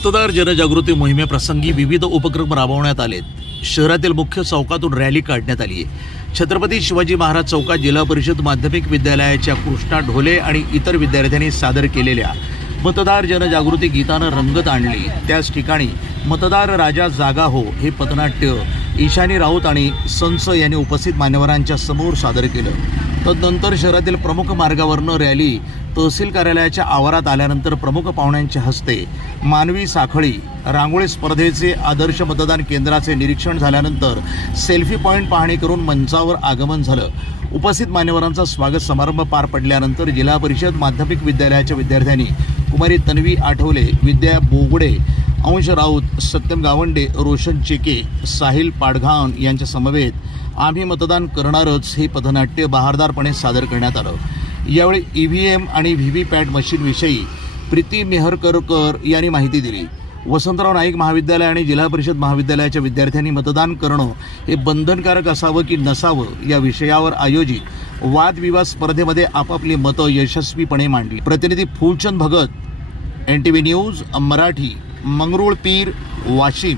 मतदार जनजागृती मोहिमेप्रसंगी विविध उपक्रम राबवण्यात आलेत. शहरातील मुख्य चौकातून रॅली काढण्यात आली आहे छत्रपती शिवाजी महाराज चौकात जिल्हा परिषद माध्यमिक विद्यालयाच्या कृष्णा ढोले आणि इतर विद्यार्थ्यांनी सादर केलेल्या मतदार जनजागृती गीतानं रंगत आणली. त्याच ठिकाणी मतदार राजा जागा हो हे पथनाट्य ईशानी राऊत आणि संस यांनी उपस्थित मान्यवरांच्या समोर सादर केलं. तदनंतर शहरातील प्रमुख मार्गावरनं रॅली तहसील कार्यालयाच्या आवारात आल्यानंतर प्रमुख पाहुण्यांच्या हस्ते मानवी साखळी रांगोळी स्पर्धेचे आदर्श मतदान केंद्राचे निरीक्षण झाल्यानंतर सेल्फी पॉईंट पाहणी करून मंचावर आगमन झालं. उपस्थित मान्यवरांचा स्वागत समारंभ पार पडल्यानंतर जिल्हा परिषद माध्यमिक विद्यालयाच्या विद्यार्थ्यांनी कुमारी तन्वी आठवले विद्या बोगडे अंश राऊत सत्यम गावंडे रोशन चेके साहिल पाडघान यांच्या समवेत आम्ही मतदान करणारच हे पथनाट्य बहारदारपणे सादर करण्यात आलं. यावेळी ई व्ही एम आणि व्ही व्ही पॅट मशीनविषयी प्रीती मेहरकरकर यांनी माहिती दिली. वसंतराव नाईक महाविद्यालय आणि जिल्हा परिषद महाविद्यालयाच्या विद्यार्थ्यांनी मतदान करणं हे बंधनकारक असावं की नसावं या विषयावर आयोजित वादविवाद स्पर्धेमध्ये आपापली मतं यशस्वीपणे मांडली. प्रतिनिधी Phulchand Bhagat N T V news Marathi Mangrul Pir Washim.